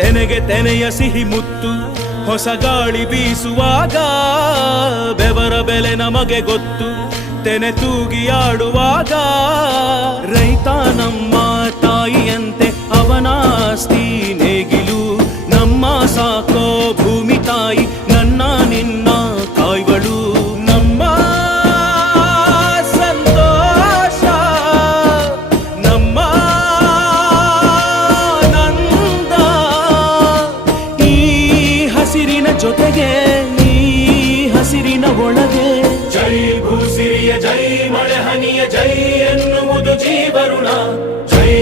ತೆನೆಗೆ ತೆನೆಯ ಸಿಹಿ ಮುತ್ತು ಹೊಸ ಗಾಳಿ ಬೀಸುವಾಗ ಬೆವರ ಬೆಲೆ ನಮಗೆ ಗೊತ್ತು ತೆನೆ ತೂಗಿ ಆಡುವಾಗ ರೈತ ನಮ್ಮ ತಾಯಿಯಂತೆ ಅವನಾಸ್ತಿ ನೇಗಿಲು ನಮ್ಮ ಸಾಕೋ ಭೂಮಿ ತಾಯಿ ನನ್ನ ನಿನ್ನ ಕಾಯ್ವಳು ನಮ್ಮ ಸಂತೋಷ ನಮ್ಮ ನಂದ ಈ ಹಸಿರಿನ ಜೊತೆಗೆ ಈ ಹಸಿರಿನ ಒಳಗೆ ಜೈ ಭೂಸಿರಿಯ ಜೈ ಮಳೆ ಹನಿಯ ಜೈ ಎನ್ನುವುದು ಜೀವರುಣ ಜೈ